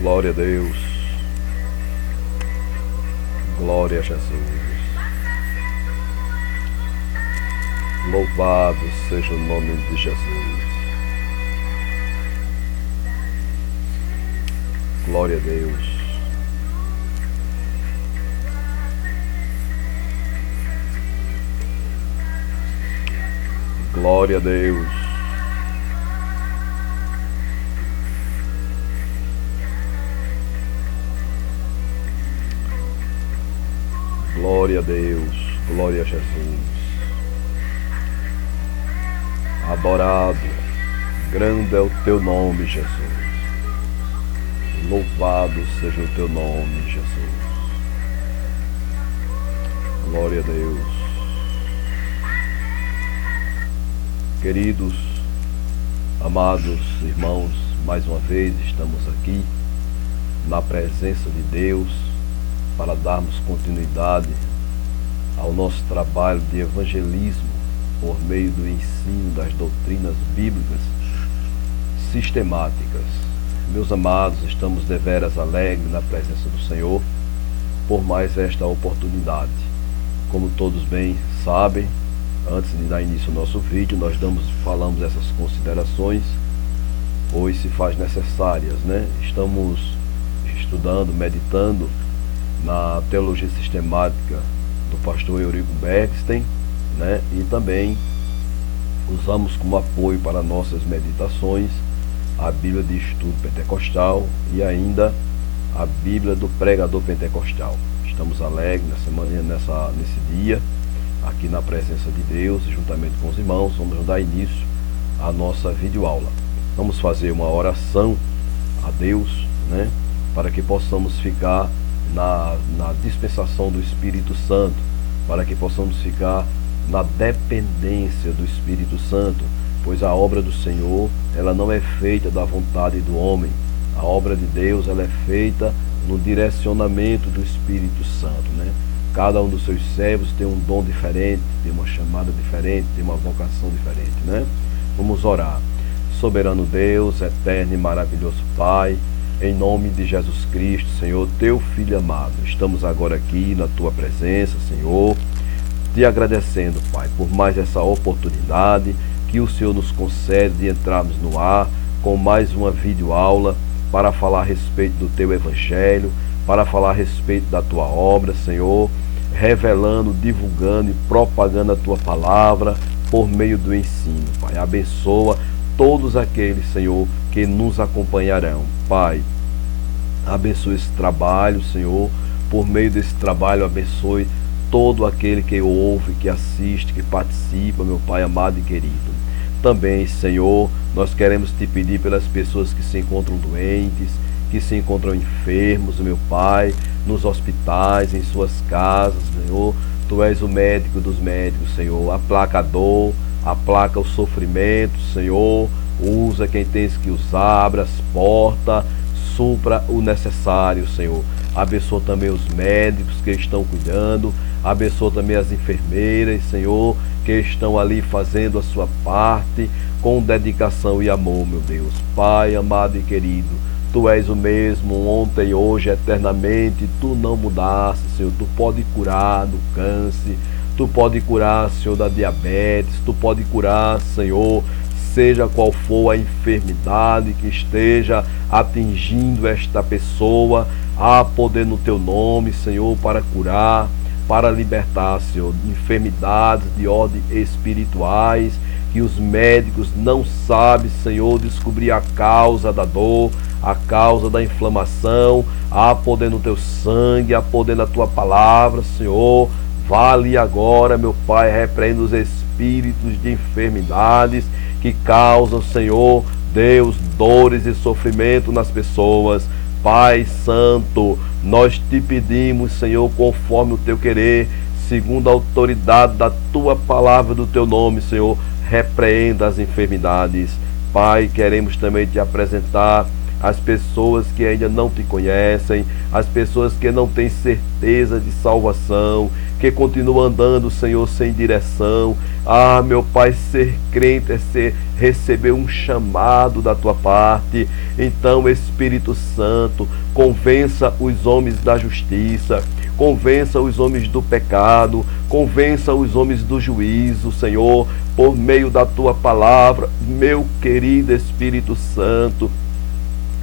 Glória a Deus. Glória a Jesus. Louvado seja o nome de Jesus. Glória a Deus. Glória a Deus. Glória a Deus. Glória a Jesus. Adorado, grande é o teu nome, Jesus. Louvado seja o teu nome, Jesus. Glória a Deus. Queridos, amados irmãos, mais uma vez estamos aqui na presença de Deus para darmos continuidade ao nosso trabalho de evangelismo por meio do ensino das doutrinas bíblicas sistemáticas. Meus amados, estamos deveras alegres na presença do Senhor por mais esta oportunidade. Como todos bem sabem, antes de dar início ao nosso vídeo, nós falamos essas considerações, pois se faz necessárias, né? Estamos estudando, meditando na teologia sistemática do pastor Eurico Bergsten, né? E também usamos como apoio para nossas meditações a Bíblia de Estudo Pentecostal e ainda a Bíblia do Pregador Pentecostal. Estamos alegres nesse dia, aqui na presença de Deus, juntamente com os irmãos. Vamos dar início à nossa videoaula. Vamos fazer uma oração a Deus, né? Para que possamos ficar na dispensação do Espírito Santo, para que possamos ficar na dependência do Espírito Santo, pois a obra do Senhor, ela não é feita da vontade do homem. A obra de Deus, ela é feita no direcionamento do Espírito Santo, né? Cada um dos seus servos tem um dom diferente, tem uma chamada diferente, tem uma vocação diferente, né? Vamos orar. Soberano Deus, eterno e maravilhoso Pai, em nome de Jesus Cristo, Senhor, teu Filho amado, estamos agora aqui na tua presença, Senhor, te agradecendo, Pai, por mais essa oportunidade que o Senhor nos concede de entrarmos no ar com mais uma videoaula para falar a respeito do teu Evangelho, para falar a respeito da tua obra, Senhor, revelando, divulgando e propagando a tua palavra por meio do ensino, Pai. Abençoa todos aqueles, Senhor, que nos acompanharão, Pai. Abençoe esse trabalho, Senhor. Por meio desse trabalho, abençoe todo aquele que ouve, que assiste, que participa, meu Pai amado e querido. Também, Senhor, nós queremos te pedir pelas pessoas que se encontram doentes, que se encontram enfermos, meu Pai, nos hospitais, em suas casas, Senhor. Tu és o médico dos médicos, Senhor. Aplaca a dor, aplaca o sofrimento, Senhor. Usa quem tens que usar, abra as portas, supra o necessário, Senhor. Abençoa também os médicos que estão cuidando, abençoa também as enfermeiras, Senhor, que estão ali fazendo a sua parte com dedicação e amor, meu Deus. Pai amado e querido, Tu és o mesmo ontem, hoje, eternamente. Tu não mudaste, Senhor. Tu pode curar do câncer, Tu pode curar, Senhor, da diabetes, Tu pode curar, Senhor, seja qual for a enfermidade que esteja atingindo esta pessoa. Há poder no Teu nome, Senhor, para curar, para libertar, Senhor, de enfermidades de ordem espirituais, que os médicos não sabem, Senhor, descobrir a causa da dor, a causa da inflamação. Há poder no Teu sangue, há poder na Tua palavra, Senhor. Vale agora, meu Pai, repreenda os espíritos de enfermidades que causam, Senhor, Deus, dores e sofrimento nas pessoas. Pai Santo, nós te pedimos, Senhor, conforme o Teu querer, segundo a autoridade da Tua palavra, do Teu nome, Senhor, repreenda as enfermidades. Pai, queremos também te apresentar as pessoas que ainda não te conhecem, as pessoas que não têm certeza de salvação, que continua andando, Senhor, sem direção. Ah, meu Pai, ser crente é receber um chamado da tua parte. Então, Espírito Santo, convença os homens da justiça, convença os homens do pecado, convença os homens do juízo, Senhor, por meio da tua palavra. Meu querido Espírito Santo,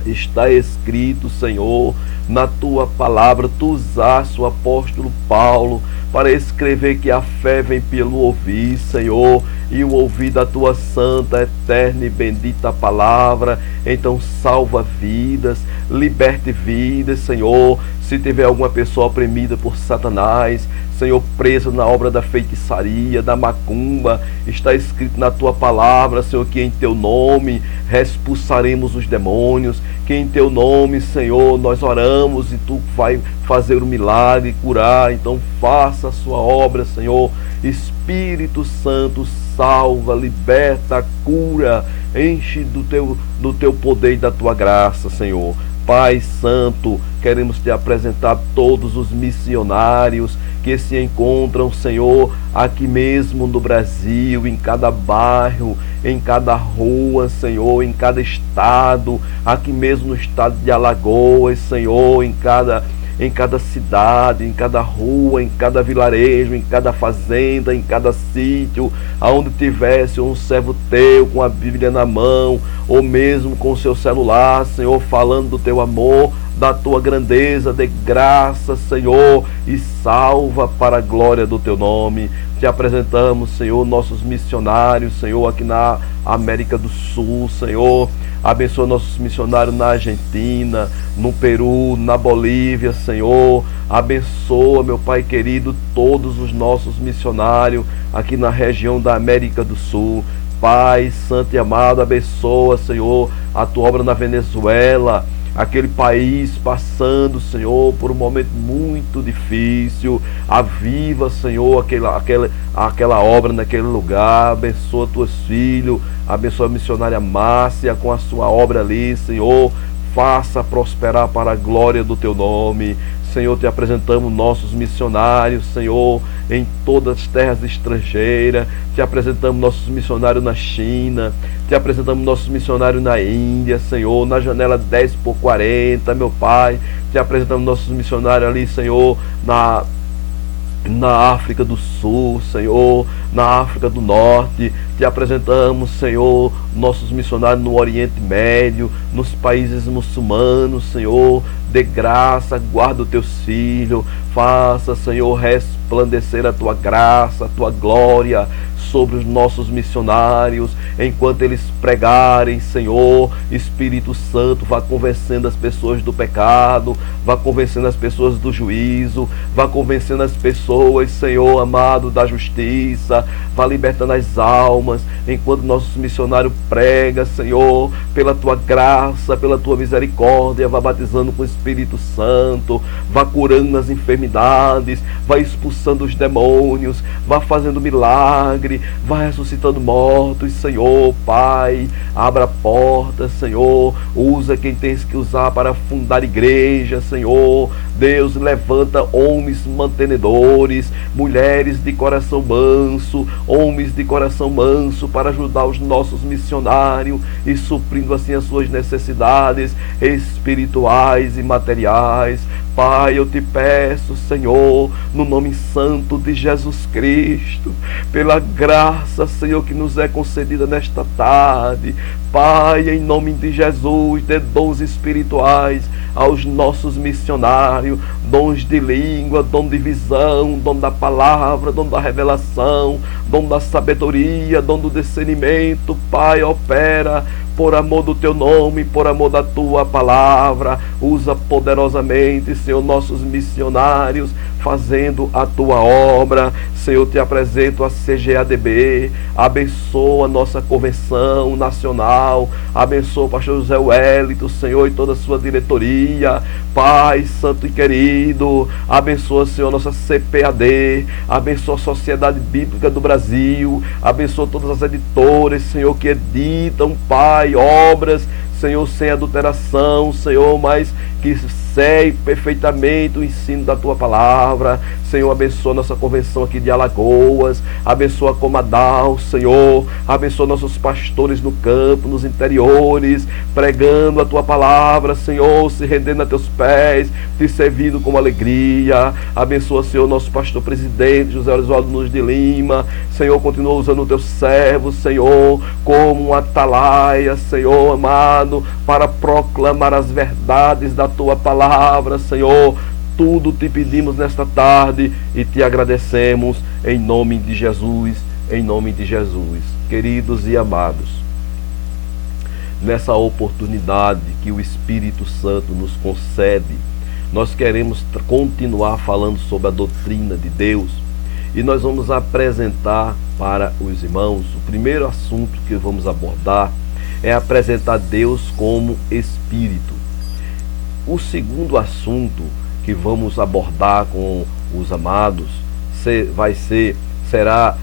está escrito, Senhor, na tua palavra, tu usaste o apóstolo Paulo para escrever que a fé vem pelo ouvir, Senhor, e o ouvir da tua santa, eterna e bendita palavra. Então salva vidas, liberte vidas, Senhor. Se tiver alguma pessoa oprimida por Satanás, Senhor, presa na obra da feitiçaria, da macumba, está escrito na tua palavra, Senhor, que em teu nome expulsaremos os demônios, que em teu nome, Senhor, nós oramos e tu vai fazer o milagre, curar. Então faça a sua obra, Senhor. Espírito Santo, salva, liberta, cura, enche do teu poder e da tua graça, Senhor. Pai Santo, queremos te apresentar todos os missionários que se encontram, Senhor, aqui mesmo no Brasil, em cada bairro, em cada rua, Senhor, em cada estado, aqui mesmo no estado de Alagoas, Senhor, em cada cidade, em cada rua, em cada vilarejo, em cada fazenda, em cada sítio, aonde tivesse um servo teu com a Bíblia na mão, ou mesmo com o seu celular, Senhor, falando do teu amor, da tua grandeza, de graça, Senhor, e salva para a glória do teu nome. Te apresentamos, Senhor, nossos missionários, Senhor, aqui na América do Sul, Senhor. Abençoa nossos missionários na Argentina, no Peru, na Bolívia, Senhor. Abençoa, meu Pai querido, todos os nossos missionários aqui na região da América do Sul. Pai Santo e amado, abençoa, Senhor, a tua obra na Venezuela, aquele país passando, Senhor, por um momento muito difícil. Aviva, Senhor, aquela obra naquele lugar. Abençoa teus filhos, abençoa a missionária Márcia com a sua obra ali, Senhor. Faça prosperar para a glória do teu nome. Senhor, te apresentamos nossos missionários, Senhor, em todas as terras estrangeiras. Te apresentamos nossos missionários na China. Te apresentamos nossos missionários na Índia, Senhor, na janela 10x40, meu Pai. Te apresentamos nossos missionários ali, Senhor, na África do Sul, Senhor, na África do Norte. Te apresentamos, Senhor, nossos missionários no Oriente Médio, nos países muçulmanos, Senhor. De graça, guarda os teus filhos. Faça, Senhor, resplandecer a tua graça, a tua glória sobre os nossos missionários, enquanto eles pregarem, Senhor. Espírito Santo, vá convencendo as pessoas do pecado, vá convencendo as pessoas do juízo, vá convencendo as pessoas, Senhor amado, da justiça, vá libertando as almas, enquanto nossos missionários pregam, Senhor, pela tua graça, pela tua misericórdia, vá batizando com o Espírito Santo, vá curando as enfermidades, vá expulsando os demônios, vá fazendo milagre, vá ressuscitando mortos, Senhor. Pai, abra portas, Senhor, usa quem tens que usar para fundar igreja, Senhor. Deus, levanta homens mantenedores, mulheres de coração manso, homens de coração manso, para ajudar os nossos missionários e suprindo assim as suas necessidades espirituais e materiais. Pai, eu te peço, Senhor, no nome santo de Jesus Cristo, pela graça, Senhor, que nos é concedida nesta tarde. Pai, em nome de Jesus, dê dons espirituais aos nossos missionários, dons de língua, dom de visão, dom da palavra, dom da revelação, dom da sabedoria, dom do discernimento. Pai, opera por amor do teu nome, por amor da tua palavra. Usa poderosamente, Senhor, nossos missionários, fazendo a tua obra. Senhor, te apresento a CGADB, abençoa a nossa convenção nacional, abençoa o pastor José Wellington, Senhor, e toda a sua diretoria. Pai santo e querido, abençoa, Senhor, nossa CPAD, abençoa a Sociedade Bíblica do Brasil, abençoa todas as editoras, Senhor, que editam, Pai, obras, Senhor, sem adulteração, Senhor, mas que segue perfeitamente o ensino da tua palavra. Senhor, abençoa nossa convenção aqui de Alagoas, abençoa Comadal, Senhor, abençoa nossos pastores no campo, nos interiores, pregando a tua palavra, Senhor, se rendendo a teus pés, te servindo com alegria. Abençoa, Senhor, nosso pastor presidente, José Oswaldo Nunes de Lima. Senhor, continua usando o teu servo, Senhor, como um atalaia, Senhor amado, para proclamar as verdades da tua palavra, Senhor. Tudo te pedimos nesta tarde e te agradecemos em nome de Jesus, em nome de Jesus. Queridos e amados, nessa oportunidade que o Espírito Santo nos concede, nós queremos continuar falando sobre a doutrina de Deus e nós vamos apresentar para os irmãos, o primeiro assunto que vamos abordar é apresentar Deus como Espírito. O segundo assunto que vamos abordar com os amados será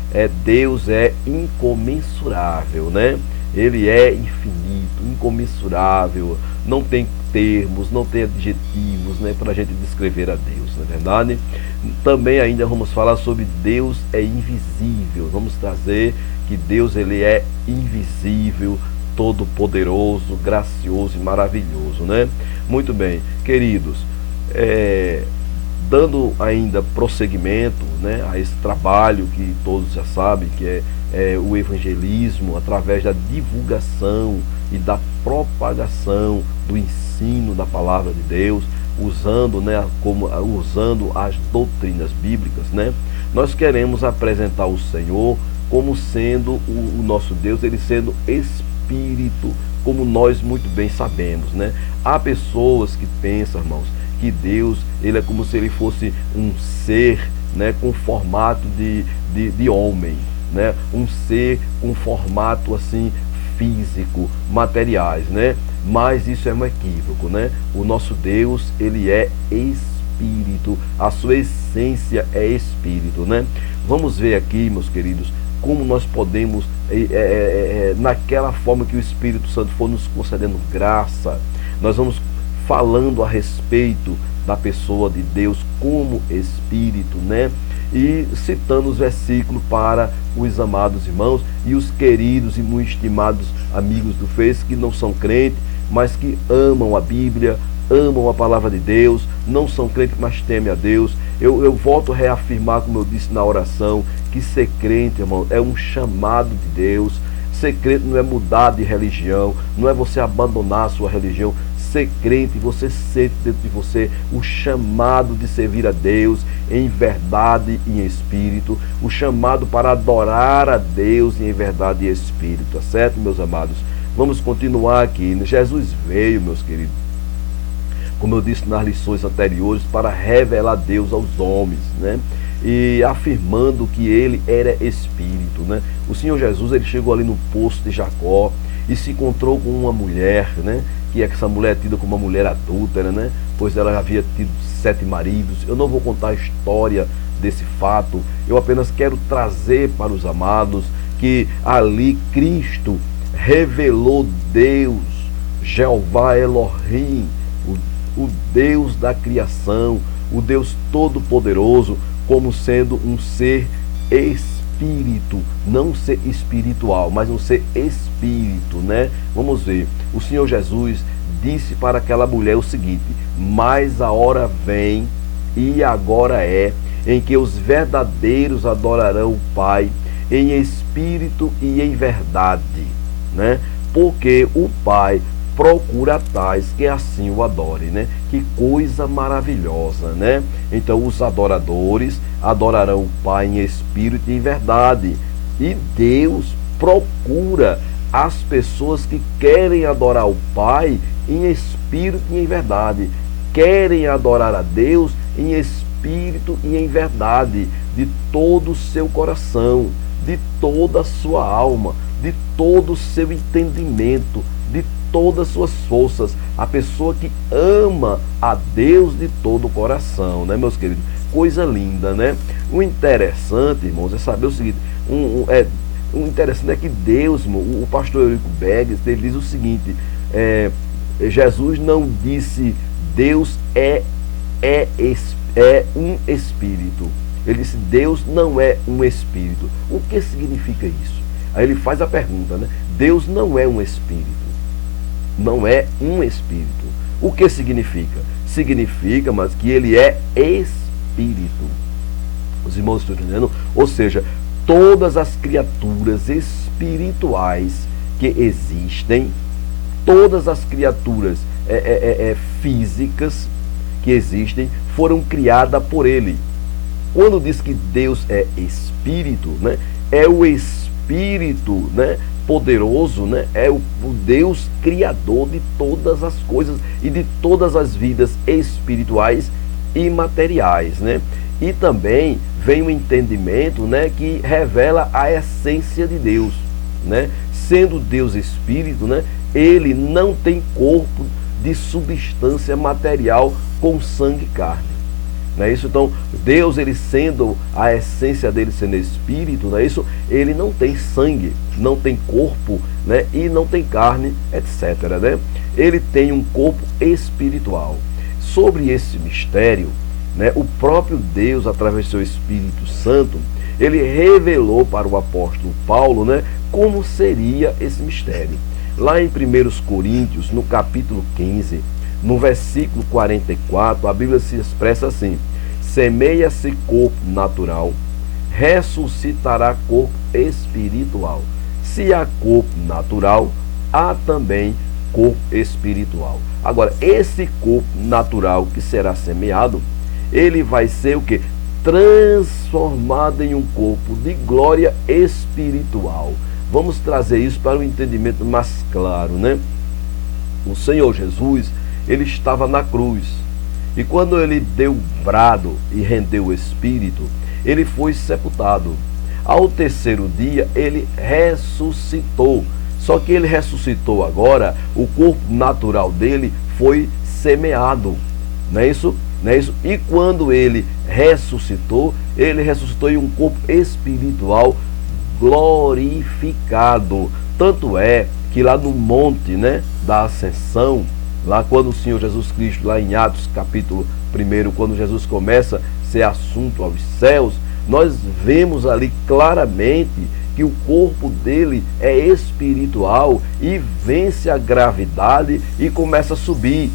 Deus é incomensurável, né? Ele é infinito, incomensurável, não tem termos, não tem adjetivos, né, para a gente descrever a Deus, não é verdade? Também ainda vamos falar sobre Deus é invisível, vamos trazer que Deus ele é invisível, todo-poderoso, gracioso e maravilhoso, né? Muito bem, queridos, dando ainda prosseguimento, né, a esse trabalho que todos já sabem, que é o evangelismo, através da divulgação e da propagação do ensino da palavra de Deus, usando as doutrinas bíblicas, né? Nós queremos apresentar o Senhor como sendo o nosso Deus, ele sendo Espírito, como nós muito bem sabemos, né? Há pessoas que pensam, irmãos, que Deus ele é como se ele fosse um ser, né, com formato de homem, né? Um ser com formato assim físico, materiais, né? Mas isso é um equívoco, né? O nosso Deus ele é Espírito, a sua essência é Espírito, né? Vamos ver aqui, meus queridos, como nós podemos, naquela forma que o Espírito Santo for nos concedendo graça, nós vamos falando a respeito da pessoa de Deus como Espírito, né? E citando os versículos para os amados irmãos e os queridos e muito estimados amigos do Face que não são crentes, mas que amam a Bíblia, amam a palavra de Deus, não são crentes, mas temem a Deus. Eu volto a reafirmar, como eu disse na oração, que ser crente, irmão, é um chamado de Deus. Ser crente não é mudar de religião, não é você abandonar a sua religião. Ser crente, você sente dentro de você o chamado de servir a Deus em verdade e em espírito, o chamado para adorar a Deus em verdade e espírito, tá certo, meus amados? Vamos continuar aqui. Jesus veio, meus queridos, como eu disse nas lições anteriores, para revelar Deus aos homens, né? E afirmando que ele era Espírito, né? O Senhor Jesus, ele chegou ali no poço de Jacó e se encontrou com uma mulher, né? Que essa mulher é tida como uma mulher adúltera, né? Pois ela já havia tido 7 maridos. Eu não vou contar a história desse fato, eu apenas quero trazer para os amados que ali Cristo revelou Deus, Jeová Elohim, o Deus da criação, o Deus Todo-Poderoso, como sendo um ser espírito, não um ser espiritual, mas um ser espírito, né? Vamos ver, o Senhor Jesus disse para aquela mulher o seguinte: mas a hora vem, e agora é, em que os verdadeiros adorarão o Pai em espírito e em verdade, né? Porque o Pai procura tais que assim o adorem, né? Que coisa maravilhosa, né? Então os adoradores adorarão o Pai em espírito e em verdade. E Deus procura as pessoas que querem adorar o Pai em espírito e em verdade. Querem adorar a Deus em espírito e em verdade, de todo o seu coração, de toda a sua alma, de todo o seu entendimento, de todas as suas forças. A pessoa que ama a Deus de todo o coração, né, meus queridos? Coisa linda, né? O interessante, irmãos, é saber o seguinte: o interessante é que Deus, irmão, o pastor Eurico Beggs, ele diz o seguinte: Jesus não disse Deus é um espírito. Ele disse Deus não é um espírito. O que significa isso? Aí ele faz a pergunta, né? Deus não é um espírito. Não é um espírito. O que significa? Significa, mas que ele é espírito. Os irmãos estão entendendo? Ou seja, todas as criaturas espirituais que existem, todas as criaturas físicas que existem, foram criadas por ele. Quando diz que Deus é espírito, né, é o espírito, né, poderoso, né, é o Deus criador de todas as coisas e de todas as vidas espirituais e materiais, né? E também vem o entendimento, né, que revela a essência de Deus, né? Sendo Deus espírito, né, ele não tem corpo de substância material com sangue e carne. Não é isso? Então, Deus, ele sendo a essência dele sendo espírito, não é isso? Ele não tem sangue, não tem corpo, né? E não tem carne, etc, né? Ele tem um corpo espiritual. Sobre esse mistério, né, o próprio Deus, através do seu Espírito Santo, ele revelou para o apóstolo Paulo, né, como seria esse mistério. Lá em 1 Coríntios, no capítulo 15, no versículo 44, a Bíblia se expressa assim: semeia-se corpo natural, ressuscitará corpo espiritual. Se há corpo natural, há também corpo espiritual. Agora, esse corpo natural que será semeado, ele vai ser o quê? Transformado em um corpo de glória espiritual. Vamos trazer isso para um entendimento mais claro, né? O Senhor Jesus, ele estava na cruz. E quando ele deu o brado e rendeu o Espírito, ele foi sepultado. Ao terceiro dia, ele ressuscitou. Só que ele ressuscitou agora, o corpo natural dele foi semeado. Não é isso? Não é isso? E quando ele ressuscitou em um corpo espiritual glorificado. Tanto é que lá no monte, né, da ascensão, lá quando o Senhor Jesus Cristo, lá em Atos capítulo 1, quando Jesus começa a ser assunto aos céus, nós vemos ali claramente que o corpo dele é espiritual e vence a gravidade e começa a subir.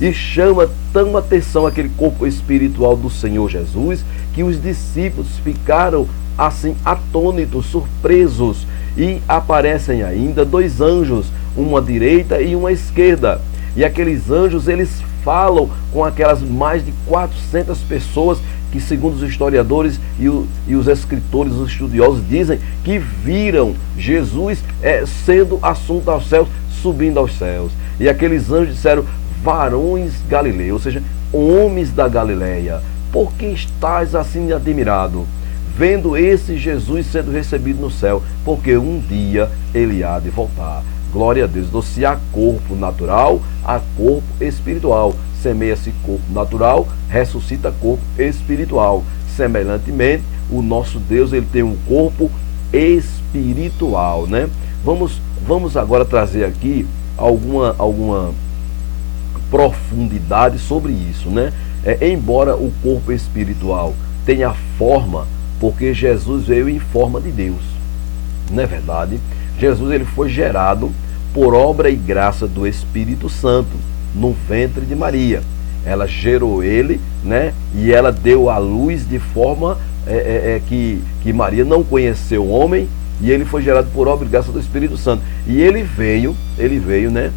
E chama tão atenção aquele corpo espiritual do Senhor Jesus, que os discípulos ficaram assim atônitos, surpresos. E aparecem ainda dois anjos, uma à direita e uma à esquerda. E aqueles anjos, eles falam com aquelas mais de 400 pessoas que, segundo os historiadores e os escritores, os estudiosos, dizem que viram Jesus sendo assunto aos céus, subindo aos céus. E aqueles anjos disseram: varões galileus, ou seja, homens da Galileia, por que estás assim admirado, vendo esse Jesus sendo recebido no céu? Porque um dia ele há de voltar. Glória a Deus. Então, se há corpo natural, há corpo espiritual. Semeia-se corpo natural, ressuscita corpo espiritual. Semelhantemente, o nosso Deus, ele tem um corpo espiritual, né? Vamos agora trazer aqui alguma profundidade sobre isso, né? Embora o corpo espiritual tenha forma, porque Jesus veio em forma de Deus, não é verdade? Jesus, ele foi gerado por obra e graça do Espírito Santo no ventre de Maria. Ela gerou ele, né? E ela deu à luz de forma que Maria não conheceu o homem, e ele foi gerado por obra e graça do Espírito Santo. E ele veio, né?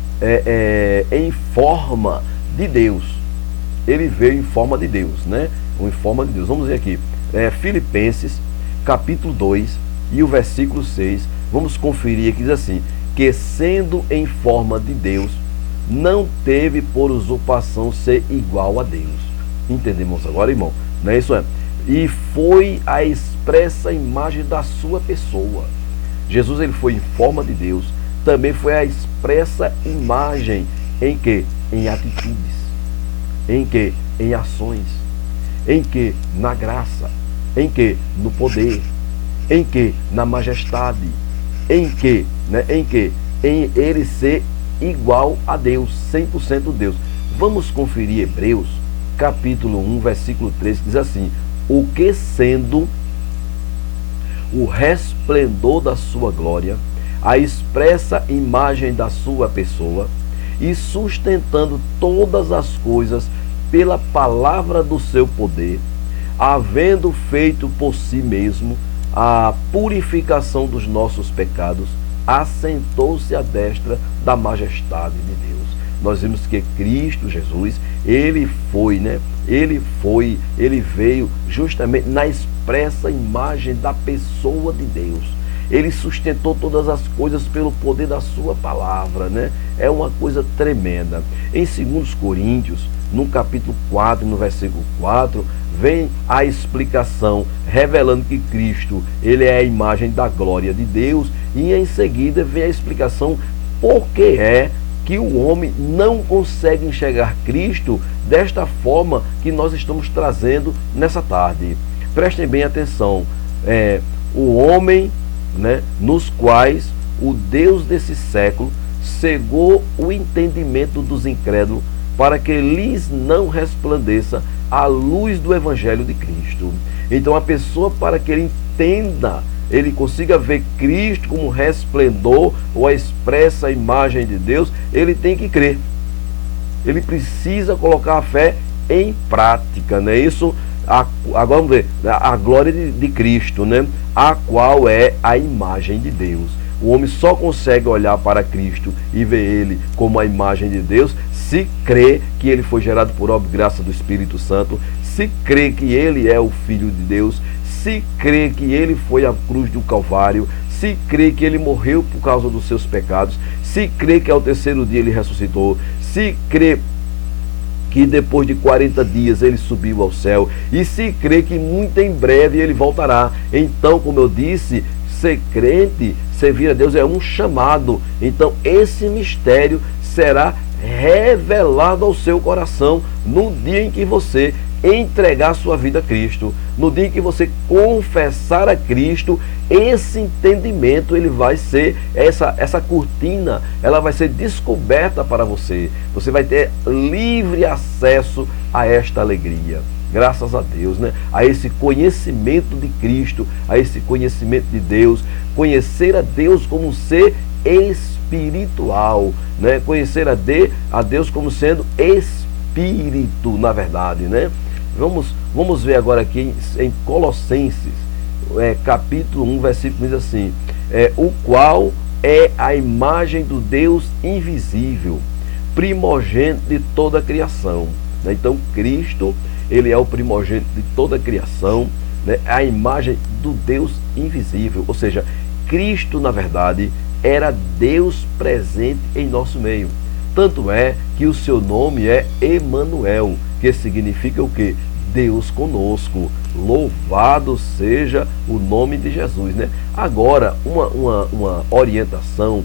Em forma de Deus. Ele veio em forma de Deus, né? Em forma de Deus. Vamos ver aqui. Filipenses, capítulo 2 e o versículo 6. Vamos conferir aqui, diz assim: que sendo em forma de Deus, não teve por usurpação ser igual a Deus. Entendemos agora, irmão? Não é isso? E foi a expressa imagem da sua pessoa. Jesus, ele foi em forma de Deus, também foi a expressa imagem em que? Em atitudes, em que? Em ações, em que? Na graça, em que? No poder, em que? Na majestade, em que? Né? Em que? Em ele ser igual a Deus, 100% Deus. Vamos conferir Hebreus, capítulo 1, versículo 3, que diz assim: o que sendo o resplendor da sua glória, a expressa imagem da sua pessoa, e sustentando todas as coisas pela palavra do seu poder, havendo feito por si mesmo a purificação dos nossos pecados, assentou-se à destra da majestade de Deus. Nós vimos que Cristo Jesus, ele veio justamente na expressa imagem da pessoa de Deus. Ele sustentou todas as coisas pelo poder da sua palavra, né? É uma coisa tremenda. Em 2 Coríntios, no capítulo 4, no versículo 4, vem a explicação, revelando que Cristo, ele é a imagem da glória de Deus, e em seguida vem a explicação por que é que o homem não consegue enxergar Cristo desta forma que nós estamos trazendo nessa tarde. Prestem bem atenção, o homem, né, nos quais o Deus desse século cegou o entendimento dos incrédulos para que lhes não resplandeça a luz do Evangelho de Cristo. Então a pessoa, para que ele entenda, ele consiga ver Cristo como resplendor ou a expressa imagem de Deus, ele tem que crer. Ele precisa colocar a fé em prática, né? Isso, agora vamos ver, a glória de Cristo, né? A qual é a imagem de Deus. O homem só consegue olhar para Cristo e ver ele como a imagem de Deus se crê que ele foi gerado por obra e graça do Espírito Santo, se crê que ele é o Filho de Deus, se crê que ele foi à cruz do Calvário, se crê que ele morreu por causa dos seus pecados, se crê que ao terceiro dia ele ressuscitou, se crê que depois de 40 dias ele subiu ao céu, e se crê que muito em breve ele voltará. Então, como eu disse, ser crente, servir a Deus é um chamado. Então esse mistério será revelado ao seu coração no dia em que você entregar sua vida a Cristo, no dia em que você confessar a Cristo. Esse entendimento, ele vai ser, essa cortina, ela vai ser descoberta para você. Você vai ter livre acesso a esta alegria. Graças a Deus, né? A esse conhecimento de Cristo, a esse conhecimento de Deus, conhecer a Deus como um ser espiritual, né? Conhecer a Deus como sendo espírito, na verdade, né? Vamos ver agora aqui em Colossenses, capítulo 1, versículo diz assim: o qual é a imagem do Deus invisível, primogênito de toda a criação. Então Cristo, ele é o primogênito de toda a criação, né? A imagem do Deus invisível, ou seja, Cristo, na verdade, era Deus presente em nosso meio. Tanto é que o seu nome é Emanuel, que significa o quê? Deus conosco. Louvado seja o nome de Jesus, né? Agora, uma orientação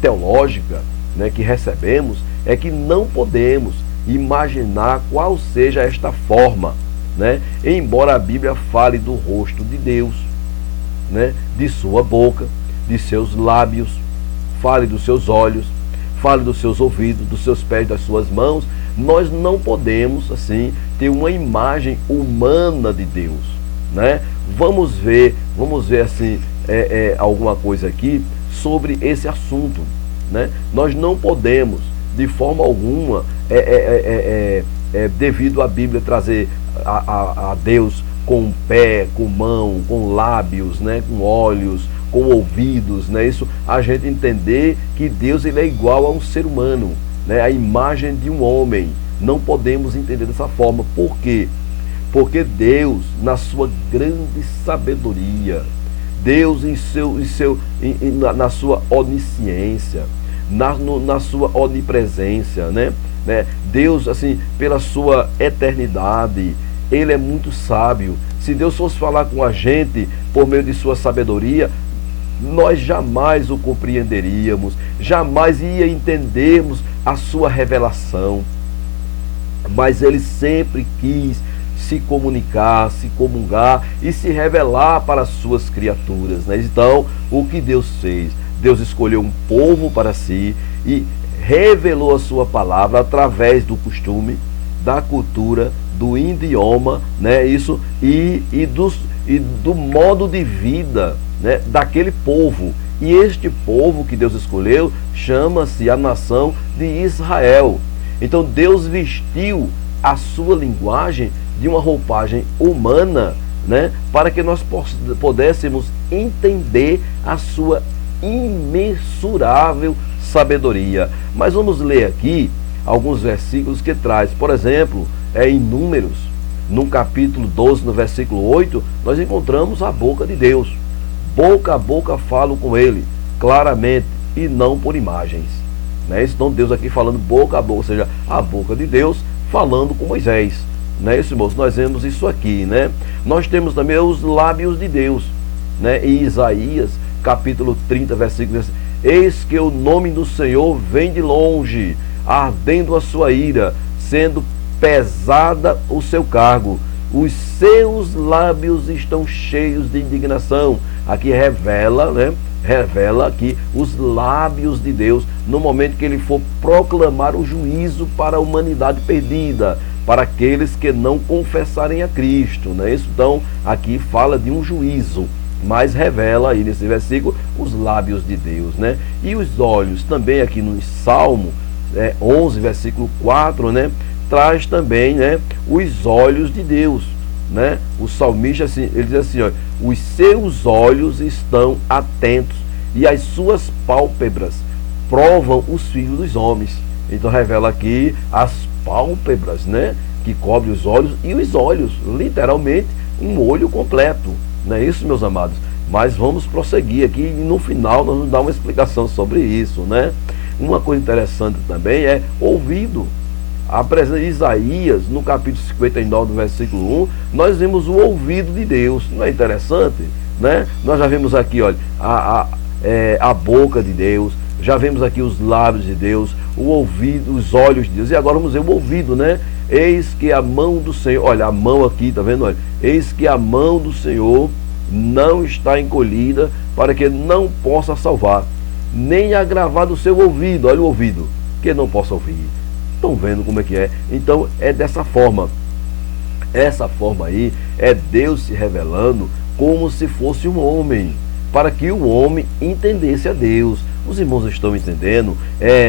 teológica, né, que recebemos é que não podemos imaginar qual seja esta forma, né? Embora a Bíblia fale do rosto de Deus, né, de sua boca, de seus lábios, fale dos seus olhos, fale dos seus ouvidos, dos seus pés, das suas mãos, nós não podemos assim ter uma imagem humana de Deus, né? Vamos ver assim alguma coisa aqui sobre esse assunto, né? Nós não podemos de forma alguma devido à Bíblia trazer a Deus com pé, com mão, com lábios, né? Com olhos, com ouvidos, né? Isso a gente entender que Deus, ele é igual a um ser humano, né? A imagem de um homem. Não podemos entender dessa forma. Por quê? Porque Deus, na sua grande sabedoria, Deus na sua onisciência, na sua onipresença, né? Deus, assim, pela sua eternidade, ele é muito sábio. Se Deus fosse falar com a gente por meio de sua sabedoria, nós jamais o compreenderíamos, jamais ia entendermos a sua revelação. Mas ele sempre quis se comunicar, se comungar e se revelar para as suas criaturas, né? Então, o que Deus fez? Deus escolheu um povo para si e revelou a sua palavra através do costume, da cultura, do idioma, né, isso, e do modo de vida, né, daquele povo. E este povo que Deus escolheu chama-se a nação de Israel. Então Deus vestiu a sua linguagem de uma roupagem humana, né, para que nós pudéssemos entender a sua imensurável sabedoria. Mas vamos ler aqui alguns versículos que traz. Por exemplo, em Números, no capítulo 12, no versículo 8, nós encontramos a boca de Deus. Boca a boca falo com ele, claramente, e não por imagens. Né? Então Deus aqui falando boca a boca, ou seja, a boca de Deus falando com Moisés. Né, isso, moço? Nós vemos isso aqui, né? Nós temos também os lábios de Deus, né? Em Isaías, capítulo 30, versículo 10, eis que o nome do Senhor vem de longe, ardendo a sua ira, sendo pesada o seu cargo. Os seus lábios estão cheios de indignação. Aqui revela, né? Revela aqui os lábios de Deus no momento que ele for proclamar o juízo para a humanidade perdida, para aqueles que não confessarem a Cristo, né? Isso, então, aqui fala de um juízo, mas revela aí nesse versículo os lábios de Deus, né? E os olhos, também aqui no Salmo 11, versículo 4, né? Traz também, né, os olhos de Deus, né? O salmista, assim, ele diz assim, ó, os seus olhos estão atentos e as suas pálpebras provam os filhos dos homens. Então revela aqui as pálpebras, né, que cobre os olhos, e os olhos, literalmente um olho completo, não é isso, meus amados? Mas vamos prosseguir aqui e no final nós vamos dar uma explicação sobre isso, né? Uma coisa interessante também é ouvido. Isaías, no capítulo 59, do versículo 1, nós vemos o ouvido de Deus. Não é interessante? Né? Nós já vimos aqui, olha, a boca de Deus, já vemos aqui os lábios de Deus, o ouvido, os olhos de Deus, e agora vamos ver o ouvido, né? Eis que a mão do Senhor, olha, a mão aqui, tá vendo? Olha, eis que a mão do Senhor não está encolhida para que não possa salvar, nem agravado o seu ouvido, olha o ouvido, que não possa ouvir. Estão vendo como é que é? Então é dessa forma. Essa forma aí é Deus se revelando como se fosse um homem, para que o homem entendesse a Deus. Os irmãos estão entendendo?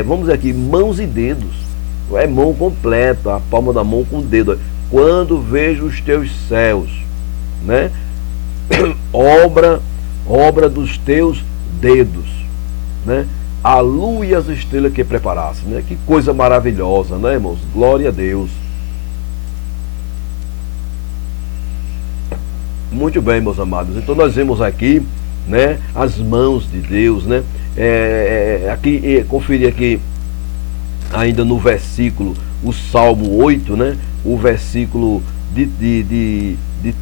Vamos dizer aqui, mãos e dedos. É mão completa, a palma da mão com o dedo. Quando vejo os teus céus, né? obra dos teus dedos, né? A lua e as estrelas que preparasse, né? Que coisa maravilhosa, né, irmãos? Glória a Deus. Muito bem, meus amados. Então nós vemos aqui, né, as mãos de Deus, né? Conferir aqui ainda no versículo, o Salmo 8, né? O versículo de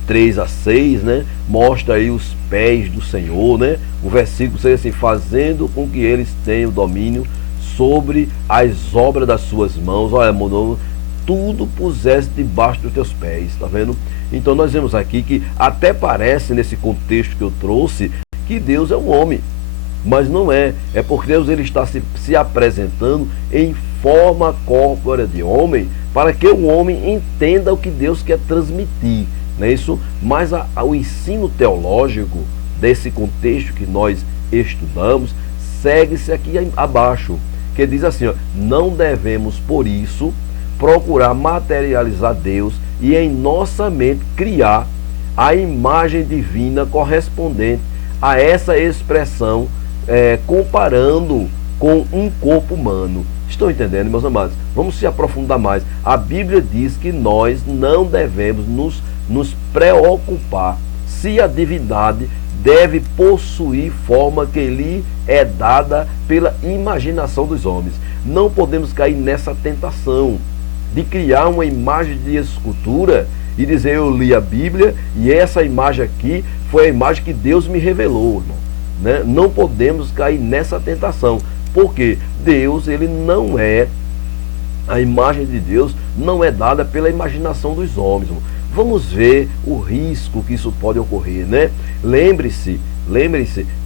3 a 6, né? Mostra aí os pés do Senhor, né? O versículo 6 assim, fazendo com que eles tenham domínio sobre as obras das suas mãos. Olha, irmão, tudo pusesse debaixo dos teus pés, tá vendo? Então nós vemos aqui que até parece, nesse contexto que eu trouxe, que Deus é um homem, mas não é. É porque Deus ele está se apresentando em forma corpórea de homem, para que o homem entenda o que Deus quer transmitir, não é isso? Mas o ensino teológico desse contexto que nós estudamos segue-se aqui abaixo, que diz assim, ó, não devemos por isso procurar materializar Deus e em nossa mente criar a imagem divina correspondente a essa expressão, comparando com um corpo humano. Estão entendendo, meus amados? Vamos se aprofundar mais. A Bíblia diz que nós não devemos nos preocupar se a divindade deve possuir forma que lhe é dada pela imaginação dos homens. Não podemos cair nessa tentação de criar uma imagem de escultura e dizer, eu li a Bíblia e essa imagem aqui foi a imagem que Deus me revelou, irmão, né? Não podemos cair nessa tentação, porque Deus, ele não é, a imagem de Deus não é dada pela imaginação dos homens, irmão. Vamos ver o risco que isso pode ocorrer, né? Lembre-se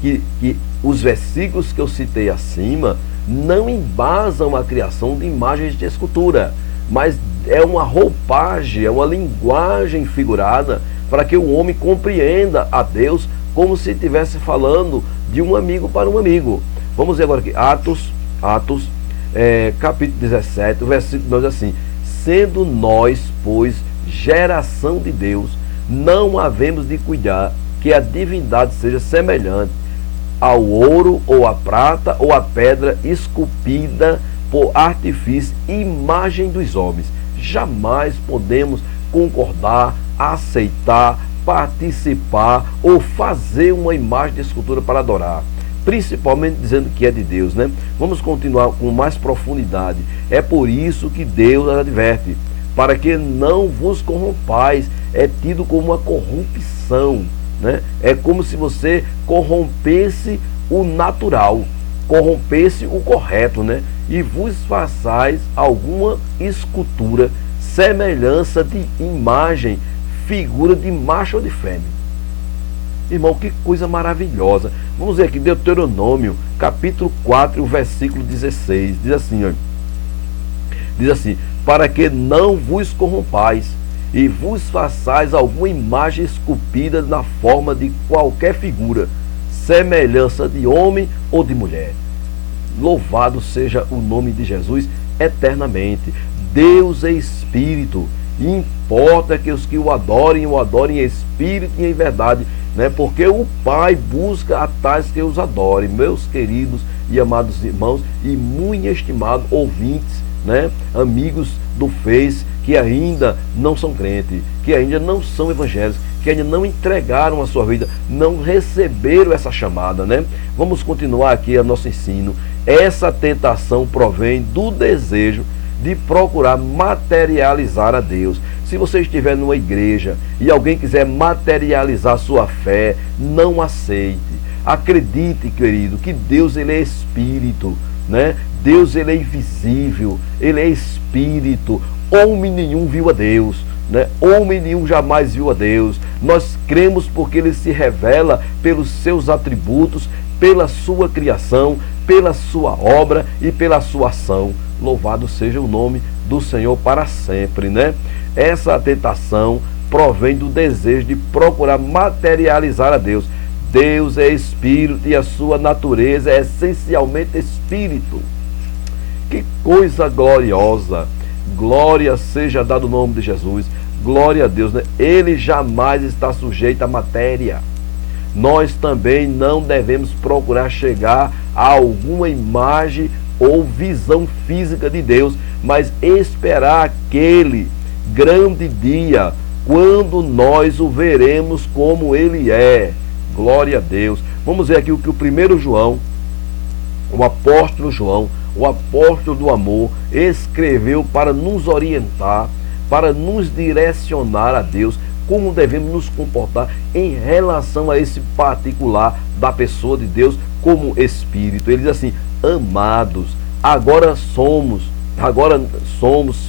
que os versículos que eu citei acima não embasam a criação de imagens de escultura, mas é uma roupagem, é uma linguagem figurada para que o homem compreenda a Deus como se estivesse falando de um amigo para um amigo. Vamos ver agora aqui, Atos, capítulo 17, o versículo 9 diz assim: sendo nós, pois, geração de Deus, não havemos de cuidar que a divindade seja semelhante ao ouro, ou à prata, ou à pedra esculpida por artifício, imagem dos homens. Jamais podemos concordar, aceitar, participar ou fazer uma imagem de escultura para adorar, principalmente dizendo que é de Deus, né? Vamos continuar com mais profundidade. É por isso que Deus adverte, para que não vos corrompais. É tido como uma corrupção, né? É como se você corrompesse o natural, corrompesse o correto, né? E vos façais alguma escultura, semelhança de imagem, figura de macho ou de fêmea. Irmão, que coisa maravilhosa. Vamos ver aqui, Deuteronômio, capítulo 4, versículo 16. Diz assim, ó, diz assim: para que não vos corrompais e vos façais alguma imagem esculpida na forma de qualquer figura, semelhança de homem ou de mulher. Louvado seja o nome de Jesus eternamente. Deus é Espírito, e importa que os que o adorem em espírito e em verdade, né? Porque o Pai busca a tais que os adorem. Meus queridos e amados irmãos e muito estimados ouvintes, né? Amigos do Face, que ainda não são crentes, que ainda não são evangélicos, que ainda não entregaram a sua vida, não receberam essa chamada, né? Vamos continuar aqui o nosso ensino. Essa tentação provém do desejo de procurar materializar a Deus. Se você estiver numa igreja e alguém quiser materializar sua fé, não aceite. Acredite, querido, que Deus, ele é Espírito, né? Deus, ele é invisível, ele é Espírito. Homem nenhum viu a Deus, né? Homem nenhum jamais viu a Deus. Nós cremos porque ele se revela pelos seus atributos, pela sua criação, pela sua obra e pela sua ação. Louvado seja o nome do Senhor para sempre, né? Essa tentação provém do desejo de procurar materializar a Deus. Deus é Espírito e a sua natureza é essencialmente Espírito. Que coisa gloriosa! Glória seja dado o nome de Jesus. Glória a Deus, né? Ele jamais está sujeito à matéria. Nós também não devemos procurar chegar a alguma imagem ou visão física de Deus, mas esperar aquele grande dia, quando nós o veremos como ele é. Glória a Deus. Vamos ver aqui o que o primeiro João, o apóstolo João, o apóstolo do amor, escreveu para nos orientar, para nos direcionar a Deus, como devemos nos comportar em relação a esse particular da pessoa de Deus como Espírito. Ele diz assim: amados, agora somos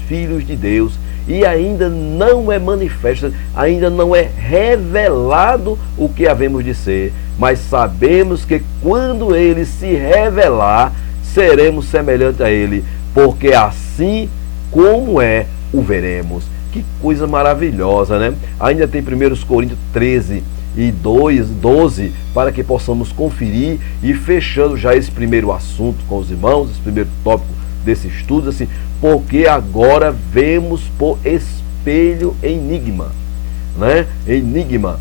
filhos de Deus, e ainda não é manifesto, ainda não é revelado o que havemos de ser, mas sabemos que quando ele se revelar, seremos semelhantes a ele, porque assim como é, o veremos. Que coisa maravilhosa, né? Ainda tem 1 Coríntios 13 e 12, para que possamos conferir, e fechando já esse primeiro assunto com os irmãos, esse primeiro tópico desse estudo, assim: porque agora vemos por espelho enigma, né? Enigma,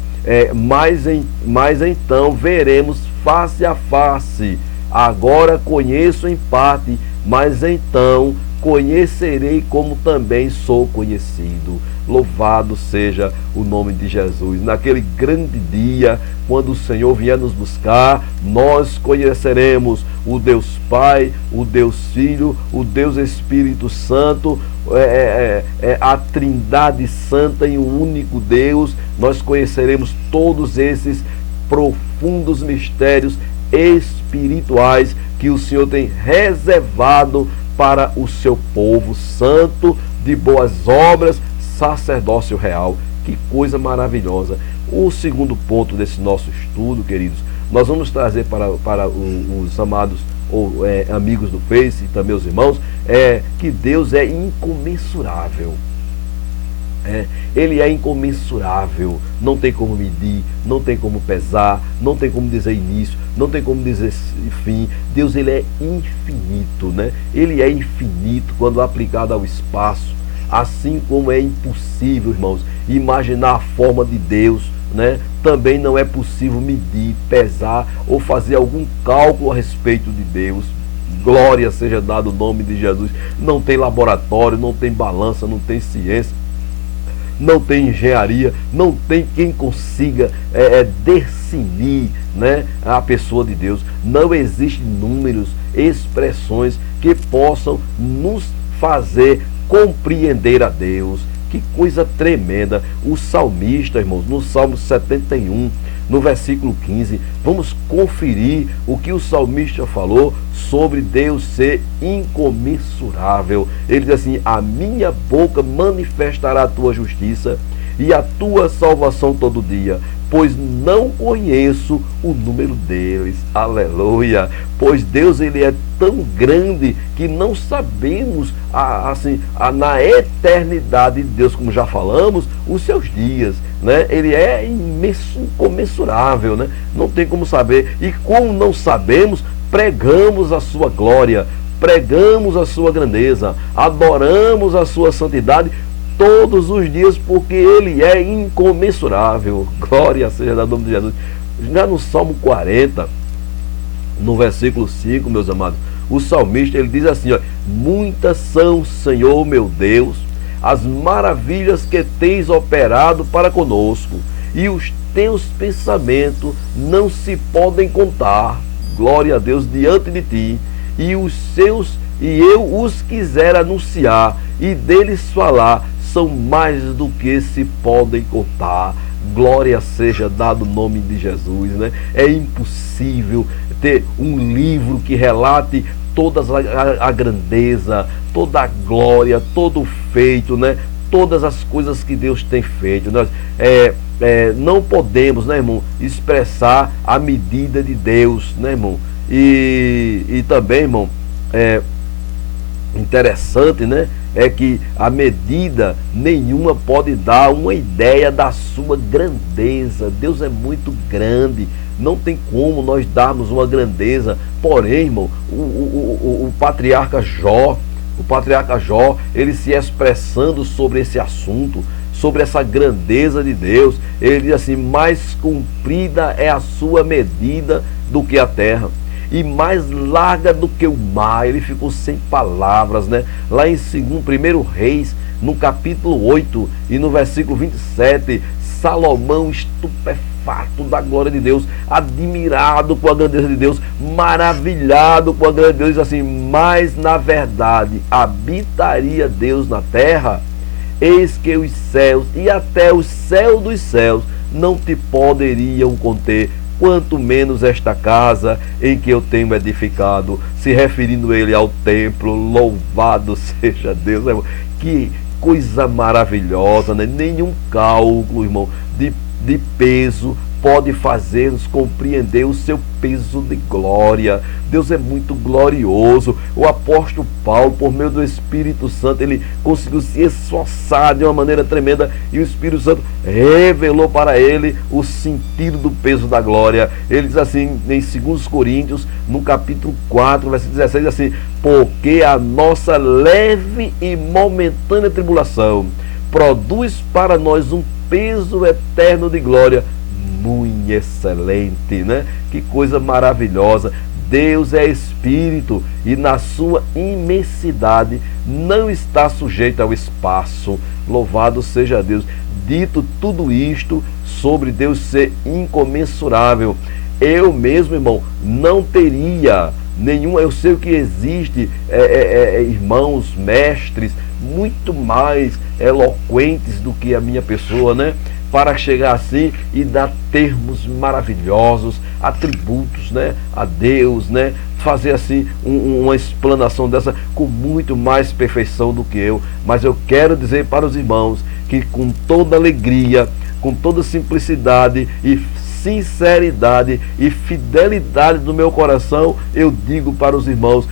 mas então veremos face a face. Agora conheço em parte, mas então conhecerei como também sou conhecido. Louvado seja o nome de Jesus. Naquele grande dia, quando o Senhor vier nos buscar, nós conheceremos o Deus Pai, o Deus Filho, o Deus Espírito Santo, a Trindade Santa em um único Deus. Nós conheceremos todos esses profundos mistérios espirituais que o Senhor tem reservado para o seu povo santo, de boas obras, sacerdócio real. Que coisa maravilhosa. O segundo ponto desse nosso estudo, queridos, nós vamos trazer para os amados ou amigos do Face e também os irmãos, que Deus é incomensurável. Ele é incomensurável, não tem como medir, não tem como pesar, não tem como dizer início, não tem como dizer fim. Deus, ele é infinito, né? Ele é infinito quando aplicado ao espaço, assim como é impossível, irmãos, imaginar a forma de Deus, né? Também não é possível medir, pesar ou fazer algum cálculo a respeito de Deus. Glória seja dado o nome de Jesus. Não tem laboratório, não tem balança, não tem ciência, não tem engenharia, não tem quem consiga definir, né, a pessoa de Deus. Não existem números, expressões que possam nos fazer compreender a Deus. Que coisa tremenda. O salmista, irmãos, no Salmo 71, no versículo 15, vamos conferir o que o salmista falou sobre Deus ser incomensurável. Ele diz assim: a minha boca manifestará a tua justiça e a tua salvação todo dia, pois não conheço o número deles. Aleluia! Pois Deus, ele é tão grande que não sabemos na eternidade de Deus, como já falamos, os seus dias, né? Ele é incomensurável, né? Não tem como saber. E como não sabemos, pregamos a sua glória, pregamos a sua grandeza, adoramos a sua santidade todos os dias, porque ele é incomensurável. Glória seja dado ao nome de Jesus. Já no Salmo 40, no versículo 5, meus amados, o salmista, ele diz assim, ó: muitas são, Senhor meu Deus, as maravilhas que tens operado para conosco, e os teus pensamentos não se podem contar. Glória a Deus, diante de ti, e eu os quiser anunciar e deles falar, são mais do que se podem contar. Glória seja dado o nome de Jesus, né? É impossível ter um livro que relate toda a grandeza, toda a glória, todo o feito, né? Todas as coisas que Deus tem feito. Nós não podemos, né, irmão, expressar a medida de Deus, né, irmão? E também, irmão, interessante, né, é que a medida nenhuma pode dar uma ideia da sua grandeza. Deus é muito grande, não tem como nós darmos uma grandeza. Porém, irmão, o patriarca Jó, ele se expressando sobre esse assunto, sobre essa grandeza de Deus, ele diz assim: mais comprida é a sua medida do que a terra, e mais larga do que o mar. Ele ficou sem palavras, né? Lá em 1 Reis, no capítulo 8 e no versículo 27, Salomão, estupefato da glória de Deus, admirado com a grandeza de Deus, maravilhado com a grandeza de Deus, diz assim: mas na verdade habitaria Deus na terra? Eis que os céus e até o céu dos céus não te poderiam conter, quanto menos esta casa em que eu tenho edificado. Se referindo ele ao templo. Louvado seja Deus, irmão. Que coisa maravilhosa, né? Nenhum cálculo, irmão, de peso pode fazer-nos compreender o seu peso de glória. Deus é muito glorioso. O apóstolo Paulo, por meio do Espírito Santo, ele conseguiu se esforçar de uma maneira tremenda, e o Espírito Santo revelou para ele o sentido do peso da glória. Ele diz assim em 2 Coríntios, no capítulo 4, versículo 16, diz assim: porque a nossa leve e momentânea tribulação produz para nós um peso eterno de glória muito excelente, né? Que coisa maravilhosa. Deus é Espírito e na sua imensidade não está sujeito ao espaço. Louvado seja Deus. Dito tudo isto sobre Deus ser incomensurável, eu mesmo, irmão, não teria nenhum. Eu sei que existe irmãos, mestres muito mais eloquentes do que a minha pessoa, né? Para chegar assim e dar termos maravilhosos, atributos, né, a Deus, né, fazer assim uma explanação dessa com muito mais perfeição do que eu. Mas eu quero dizer para os irmãos que com toda alegria, com toda simplicidade e sinceridade e fidelidade do meu coração, eu digo para os irmãos: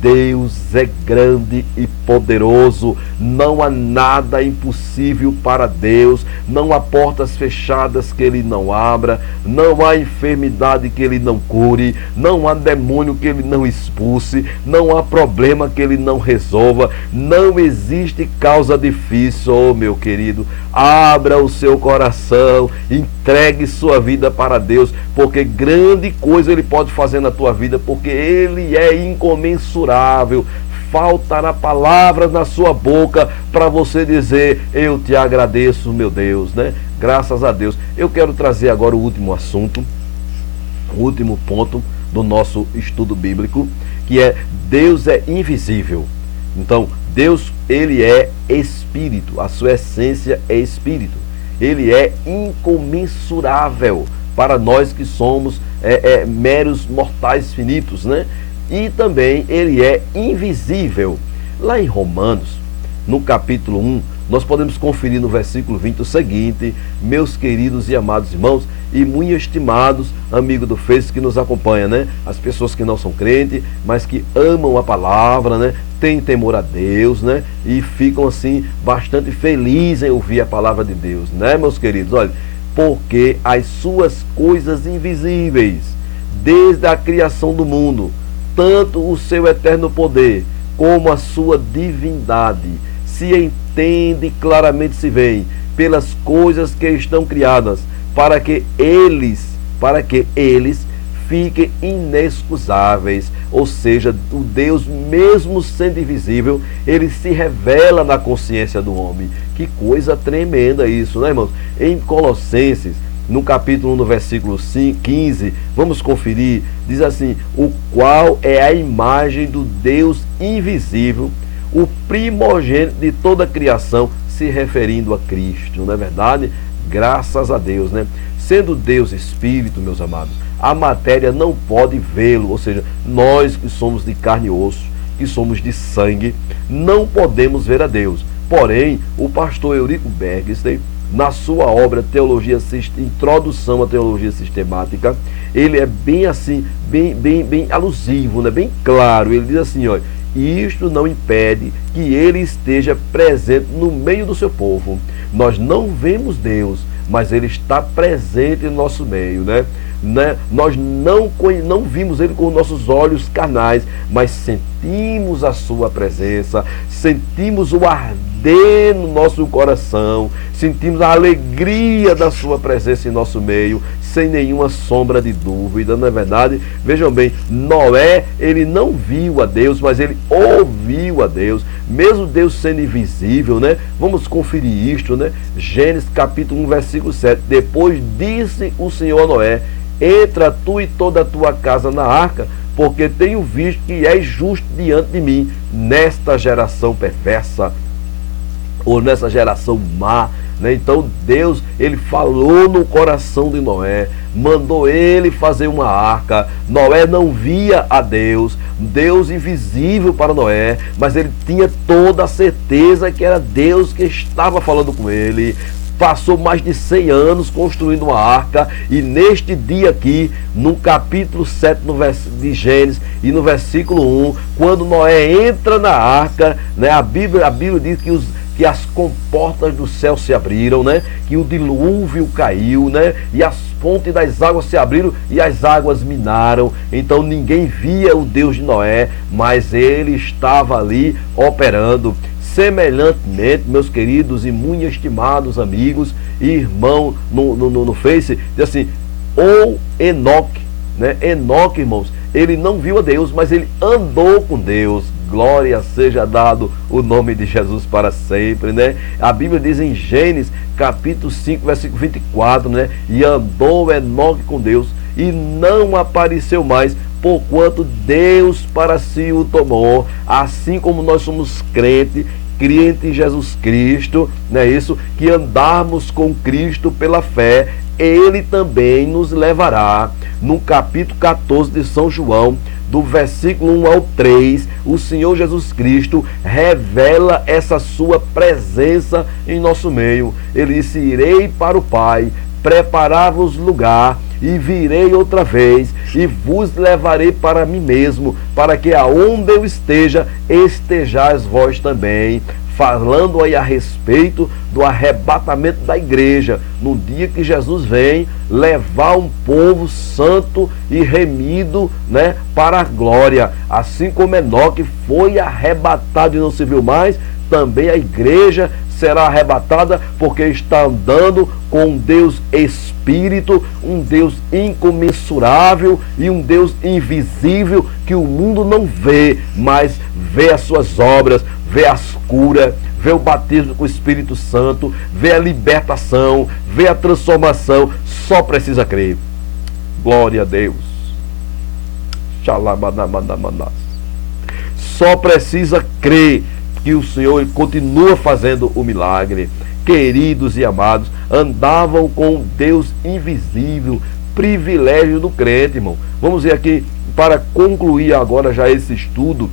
Deus é grande e poderoso, não há nada impossível para Deus, não há portas fechadas que Ele não abra, não há enfermidade que Ele não cure, não há demônio que Ele não expulse, não há problema que Ele não resolva, não existe causa difícil. Oh, meu querido, abra o seu coração, entregue sua vida para Deus, porque grande coisa Ele pode fazer na tua vida, porque Ele é incomensurável. Faltará palavras na sua boca para você dizer: eu te agradeço, meu Deus, né? Graças a Deus. Eu quero trazer agora o último assunto, o último ponto do nosso estudo bíblico, que é: Deus é invisível. Então, Deus, Ele é espírito, a sua essência é espírito. Ele é incomensurável para nós que somos meros mortais finitos, né? E também Ele é invisível. Lá em Romanos, no capítulo 1, nós podemos conferir no versículo 20 o seguinte: meus queridos e amados irmãos e muito estimados amigos do Face que nos acompanha, né? As pessoas que não são crentes, mas que amam a palavra, né? Têm temor a Deus, né? E ficam assim bastante felizes em ouvir a palavra de Deus, né, meus queridos? Olha, porque as suas coisas invisíveis, desde a criação do mundo, tanto o seu eterno poder como a sua divindade se entende claramente, se vê pelas coisas que estão criadas, para que eles fiquem inexcusáveis. Ou seja, o Deus, mesmo sendo invisível, Ele se revela na consciência do homem. Que coisa tremenda isso, né, irmãos? Em Colossenses, no capítulo 1, no versículo 15, vamos conferir, diz assim: o qual é a imagem do Deus invisível, o primogênito de toda a criação, se referindo a Cristo, não é verdade? Graças a Deus, né? Sendo Deus Espírito, meus amados, a matéria não pode vê-lo, ou seja, nós que somos de carne e osso, que somos de sangue, não podemos ver a Deus. Porém, o pastor Eurico Bergstein, na sua obra Introdução à Teologia Sistemática, ele é bem assim, bem alusivo, né? Bem claro. Ele diz assim: olha, isto não impede que Ele esteja presente no meio do seu povo. Nós não vemos Deus, mas Ele está presente no nosso meio, né? Nós não vimos Ele com nossos olhos carnais, mas sentimos a sua presença, sentimos o arder no nosso coração, sentimos a alegria da sua presença em nosso meio, sem nenhuma sombra de dúvida, não é verdade? Vejam bem, Noé, ele não viu a Deus, mas ele ouviu a Deus, mesmo Deus sendo invisível, né? Vamos conferir isto, né? Gênesis capítulo 1, versículo 7. Depois disse o Senhor a Noé: entra tu e toda a tua casa na arca, porque tenho visto que és justo diante de mim nesta geração perversa, ou nessa geração má, né? Então Deus, Ele falou no coração de Noé, mandou ele fazer uma arca. Noé não via a Deus, Deus invisível para Noé, mas ele tinha toda a certeza que era Deus que estava falando com ele. Passou mais de 100 anos construindo uma arca, e neste dia aqui, no capítulo 7 de Gênesis, e no versículo 1, quando Noé entra na arca, né, a Bíblia diz que as comportas do céu se abriram, né, que o dilúvio caiu, né, e as fontes das águas se abriram e as águas minaram. Então ninguém via o Deus de Noé, mas ele estava ali operando. Semelhantemente, meus queridos e muito estimados amigos e irmãos no Face, diz assim: ou Enoque, né? Enoque, irmãos, ele não viu a Deus, mas ele andou com Deus. Glória seja dado o nome de Jesus para sempre, né? A Bíblia diz em Gênesis capítulo 5, versículo 24, né? E andou Enoque com Deus e não apareceu mais, porquanto Deus para si o tomou. Assim como nós somos crente em Jesus Cristo, não é isso? Que andarmos com Cristo pela fé, Ele também nos levará. No capítulo 14 de São João, do versículo 1 ao 3, o Senhor Jesus Cristo revela essa sua presença em nosso meio. Ele disse: irei para o Pai, preparar-vos lugar, e virei outra vez, e vos levarei para mim mesmo, para que aonde eu esteja, estejais vós também. Falando aí a respeito do arrebatamento da igreja, no dia que Jesus vem levar um povo santo e remido, né, para a glória. Assim como Enoque foi arrebatado e não se viu mais, também a igreja será arrebatada, porque está andando com um Deus Espírito, um Deus incomensurável e um Deus invisível, que o mundo não vê, mas vê as suas obras, vê as curas, vê o batismo com o Espírito Santo, vê a libertação, vê a transformação. Só precisa crer. Glória a Deus. Só precisa crer que o Senhor continua fazendo o milagre. Queridos e amados, andavam com Deus invisível, privilégio do crente, irmão. Vamos ver aqui, para concluir agora já esse estudo,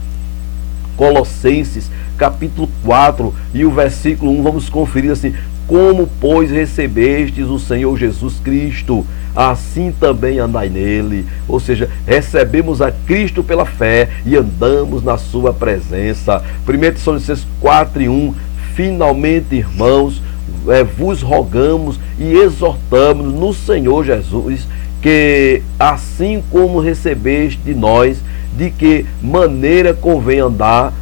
Colossenses capítulo 4 e o versículo 1, vamos conferir assim: como, pois, recebestes o Senhor Jesus Cristo, assim também andai nele. Ou seja, recebemos a Cristo pela fé e andamos na sua presença. 1 Tessalonicenses 4:1, finalmente, irmãos, vos rogamos e exortamos no Senhor Jesus, que assim como recebeste de nós, de que maneira convém andar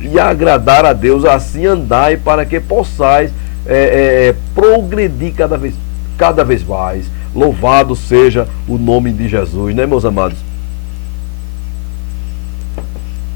e agradar a Deus, assim andai, para que possais progredir cada vez mais. Louvado seja o nome de Jesus, né, meus amados?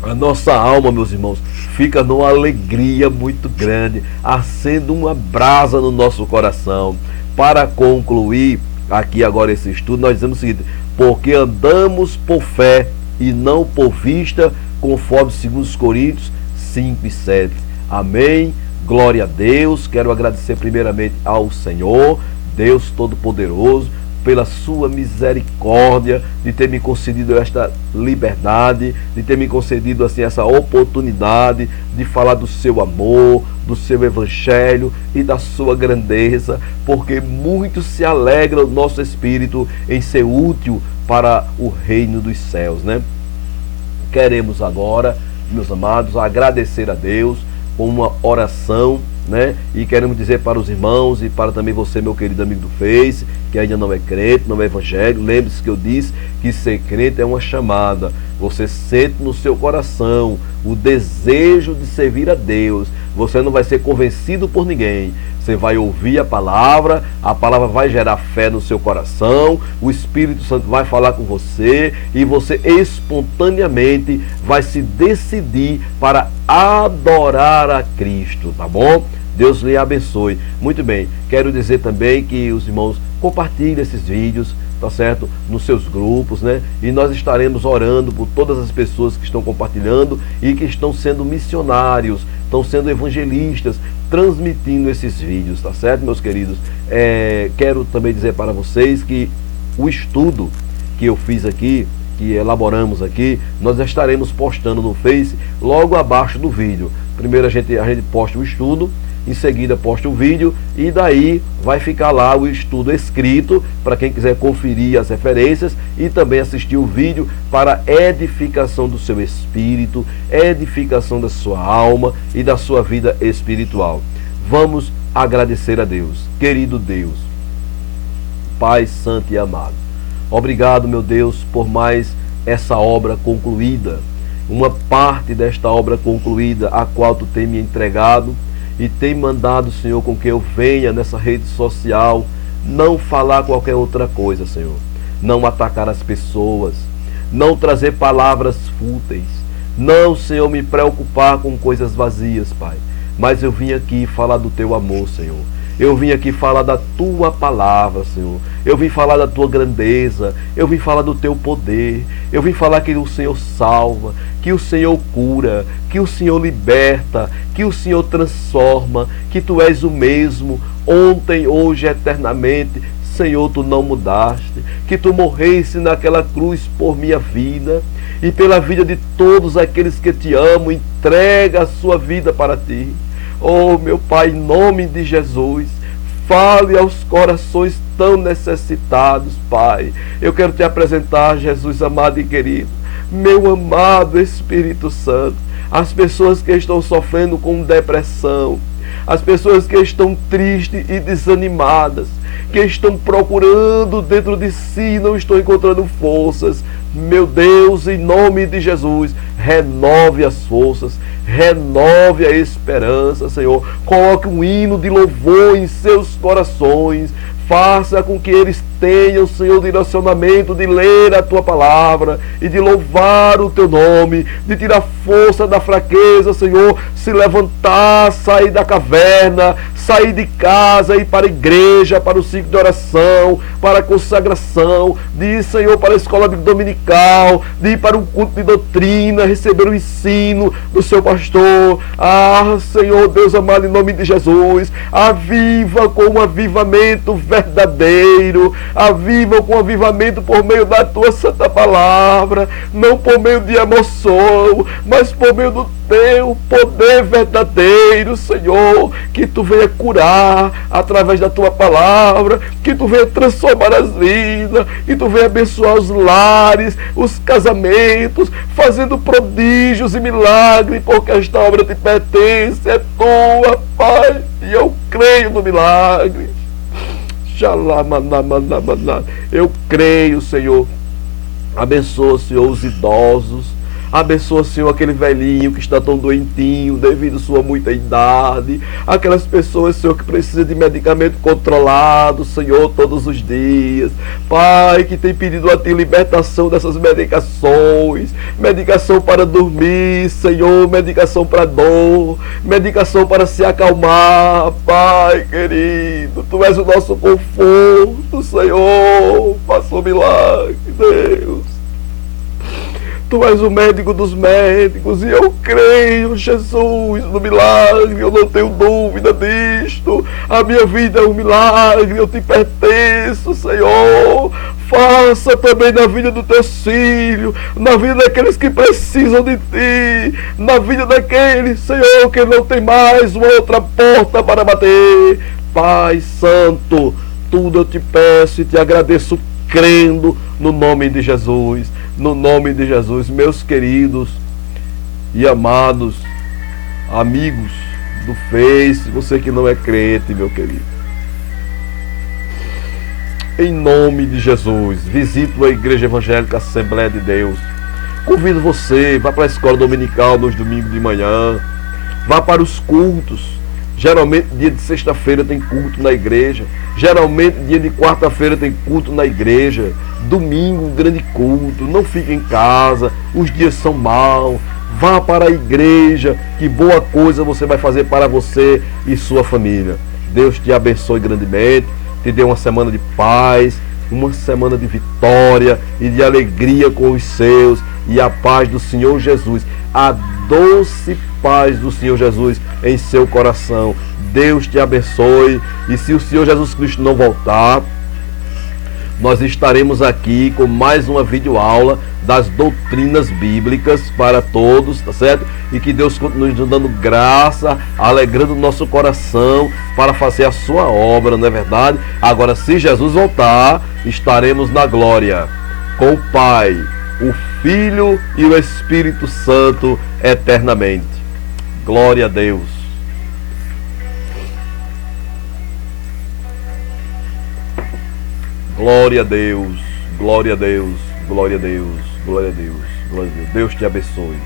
A nossa alma, meus irmãos, fica numa alegria muito grande, acende uma brasa no nosso coração. Para concluir aqui agora esse estudo, nós dizemos o seguinte: porque andamos por fé e não por vista, conforme 2 Coríntios 5:7. Amém. Glória a Deus. Quero agradecer primeiramente ao Senhor, Deus Todo-Poderoso, pela sua misericórdia, de ter me concedido esta liberdade, de ter me concedido assim essa oportunidade de falar do seu amor, do seu evangelho e da sua grandeza, porque muito se alegra o nosso espírito em ser útil para o reino dos céus, né? Queremos agora, meus amados, agradecer a Deus com uma oração, né? E queremos dizer para os irmãos e para também você, meu querido amigo do Face, que ainda não é crente, não é evangélico, lembre-se que eu disse que ser crente é uma chamada. Você sente no seu coração o desejo de servir a Deus. Você não vai ser convencido por ninguém. Você vai ouvir a palavra vai gerar fé no seu coração, o Espírito Santo vai falar com você e você espontaneamente vai se decidir para adorar a Cristo, tá bom? Deus lhe abençoe. Muito bem, quero dizer também que os irmãos compartilhem esses vídeos, tá certo? Nos seus grupos, né? E nós estaremos orando por todas as pessoas que estão compartilhando e que estão sendo missionários, estão sendo evangelistas, transmitindo esses vídeos, tá certo, meus queridos? Quero também dizer para vocês que o estudo que eu fiz aqui, que elaboramos aqui, nós estaremos postando no Face logo abaixo do vídeo. Primeiro a gente posta o estudo, em seguida posta o vídeo e daí vai ficar lá o estudo escrito para quem quiser conferir as referências e também assistir o vídeo para edificação do seu espírito, edificação da sua alma e da sua vida espiritual. Vamos agradecer a Deus. Querido Deus, Pai santo e amado, obrigado, meu Deus, por mais essa obra concluída, uma parte desta obra concluída, a qual Tu tem me entregado e tem mandado, Senhor, com que eu venha nessa rede social não falar qualquer outra coisa, Senhor, não atacar as pessoas, não trazer palavras fúteis, não, Senhor, me preocupar com coisas vazias, Pai, mas eu vim aqui falar do Teu amor, Senhor. Eu vim aqui falar da Tua palavra, Senhor. Eu vim falar da Tua grandeza. Eu vim falar do Teu poder. Eu vim falar que o Senhor salva, que o Senhor cura, que o Senhor liberta, que o Senhor transforma, que Tu és o mesmo, ontem, hoje, eternamente. Senhor, Tu não mudaste, que Tu morreste naquela cruz por minha vida e pela vida de todos aqueles que Te amam, entrega a sua vida para Ti. Oh, meu Pai, em nome de Jesus, Fale aos corações tão necessitados, Pai. Eu quero te apresentar, Jesus amado e querido, meu amado Espírito Santo, as pessoas que estão sofrendo com depressão, as pessoas que estão tristes e desanimadas, que estão procurando dentro de si e não estão encontrando forças. Meu Deus, em nome de Jesus, renove as forças, renove a esperança, Senhor. Coloque um hino de louvor em seus corações. Faça com que eles tenham, Senhor, direcionamento de ler a Tua palavra e de louvar o Teu nome, de tirar força da fraqueza, Senhor, se levantar, sair da caverna, sair de casa, ir para a igreja, para o ciclo de oração, para a consagração, de ir, Senhor, para a escola dominical, de ir para um culto de doutrina, receber o ensino do seu pastor. Ah, Senhor, Deus amado, em nome de Jesus, aviva com um avivamento verdadeiro, aviva com um avivamento por meio da Tua santa palavra, não por meio de emoção, mas por meio do Teu poder verdadeiro, Senhor, que Tu venha curar através da Tua palavra, que Tu venha transformar as vidas, que Tu venha abençoar os lares, os casamentos, fazendo prodígios e milagres, porque esta obra te pertence, é Tua, Pai, e eu creio no milagre. Eu creio, Senhor. Abençoa, Senhor, os idosos. Abençoa, Senhor, aquele velhinho que está tão doentinho devido à sua muita idade. Aquelas pessoas, Senhor, que precisam de medicamento controlado, Senhor, todos os dias. Pai, que tem pedido a Ti libertação dessas medicações. Medicação para dormir, Senhor. Medicação para dor. Medicação para se acalmar. Pai, querido, Tu és o nosso conforto, Senhor. Faça um milagre, Deus. Tu és o médico dos médicos e eu creio, Jesus, no milagre, eu não tenho dúvida disto. A minha vida é um milagre, eu te pertenço, Senhor. Faça também na vida dos Teus filhos, na vida daqueles que precisam de Ti, na vida daqueles, Senhor, que não tem mais uma outra porta para bater. Pai Santo, tudo eu te peço e te agradeço crendo no nome de Jesus. No nome de Jesus, meus queridos e amados amigos do Face, você que não é crente, meu querido, em nome de Jesus, visite a Igreja Evangélica Assembleia de Deus. Convido você, vá para a escola dominical nos domingos de manhã, vá para os cultos. Geralmente dia de sexta-feira tem culto na igreja, geralmente dia de quarta-feira tem culto na igreja, domingo um grande culto. Não fique em casa, os dias são maus, vá para a igreja, que boa coisa você vai fazer para você e sua família. Deus te abençoe grandemente, te dê uma semana de paz, uma semana de vitória e de alegria com os seus, e a paz do Senhor Jesus, a doce paz do Senhor Jesus em seu coração. Deus te abençoe, e se o Senhor Jesus Cristo não voltar, nós estaremos aqui com mais uma videoaula das doutrinas bíblicas para todos, tá certo? E que Deus continue nos dando graça, alegrando o nosso coração para fazer a sua obra, não é verdade? Agora, se Jesus voltar, estaremos na glória com o Pai, o Filho e o Espírito Santo eternamente. Glória a Deus. Glória a Deus, glória a Deus, glória a Deus, glória a Deus, glória a Deus. Deus te abençoe.